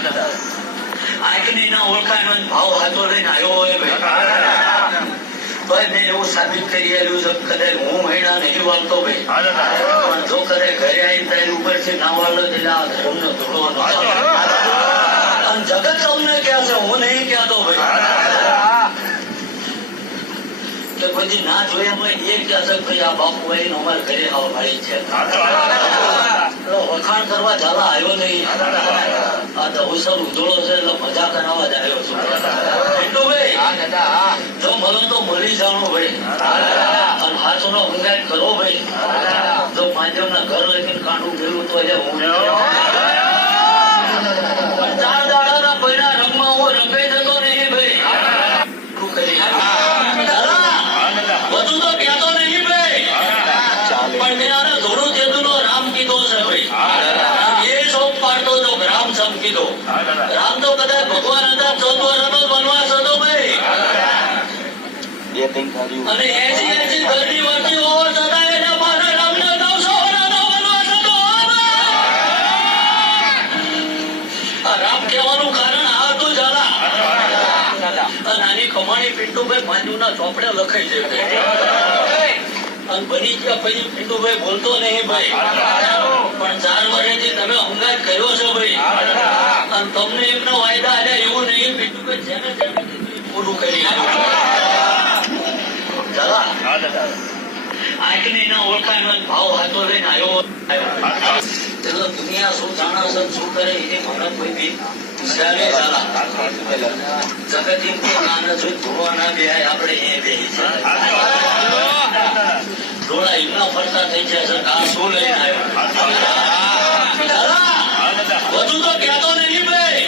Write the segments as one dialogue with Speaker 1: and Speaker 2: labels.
Speaker 1: આજની ના ઓળખાણ ભાવ હાથો લઈને આવ્યો હોય ભાઈ ભાઈ મેં એવું સાબિત કરી આવ્યું છે કદાચ હું મહિના નહીં વાળતો ભાઈ જો કદાચ ઘરે આવી તારી છે ના વાળો એટલે આ ધર્મનો ધૂળો અને જગત તમને ક્યાં છે હું. નહીં કહેતો ભાઈ કે પછી ના જોયા હોય એ કહે છે ભાઈ આ બાપુ ભાઈ અમારે ઘરે આવો ભાઈ છે વખાણ કરવા જવા આવ્યો નહીં આ તો અવસર ઉજળો છે એટલે મજા કરાવવા જ આવ્યો છું. ભાઈ જો મળો તો મળી જાણો ભાઈ. અને હાથનો અંગાત કરો ભાઈ. જો ના ઘર લઈને કાંડું ગયેલું તો એ હું પણ ચાર દાડાના પૈડા રંગમાં હું રંગાઈ જતો નહીં ભાઈ શું કરી? દાદા, બધું તો કહેતો નહીં ભાઈ પણ મેં આને ધોળું જેતુંનો રામ કીધો છે ભાઈ એ શોક પાડતો તો રામ કીધો. રામ તો કદાચ ભગવાન હતા ચૌદ વર્ષનો વનવાસ હતો ભાઈ. અને એસી એસી ઘરની વર્ષી હોવા છતાં એના પાસે રામને નવસો વર્ષનો વનવાસ હતો. આ રામ કહેવાનું કારણ આ હતું ઝાલા. નાની કમાણી પિન્ટુભાઈ માંજુના ચોપડે લખાઈ છે. અને બની ગયા પછી પિન્ટુભાઈ બોલતો નહીં ભાઈ પણ ચાર વર્ષથી તમે અંગાત કર્યો છો ભાઈ અને તમને એમનો વાયદા આલ્યા એવું નહીં. પિન્ટુભાઈ જેને જેને પૂરું કરી. દાદા આજની ના ઓળખાણ એનો ભાવ હાથો લઈને આવ્યો. એટલે દુનિયા શું જાણે છે શું કરે એની મને કોઈ બી વિચારે દાદા. જગત કે નાના જોઈ ધોવા ના બેહાય આપણે એ બેહી છે. ડોળા એમના ફરતા થઈ જાય છે કે આ શું લઈને આવ્યો? બધું તો કહેતો નહીં ભાઈ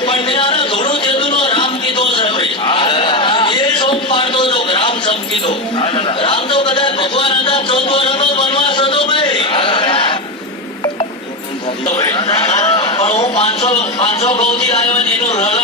Speaker 1: પણ મેં આને ધોળું તેદુનો રામ કીધો છે ભાઈ એ શોક પાડતો તો કે રામ સમ રામ તો બધા ભગવાન હતા ચૌદ વર્ષનો વનવાસ હતો ભાઈ. પણ હું પાંચસો પાંચસો ગૌથી આવ્યો એનું રણ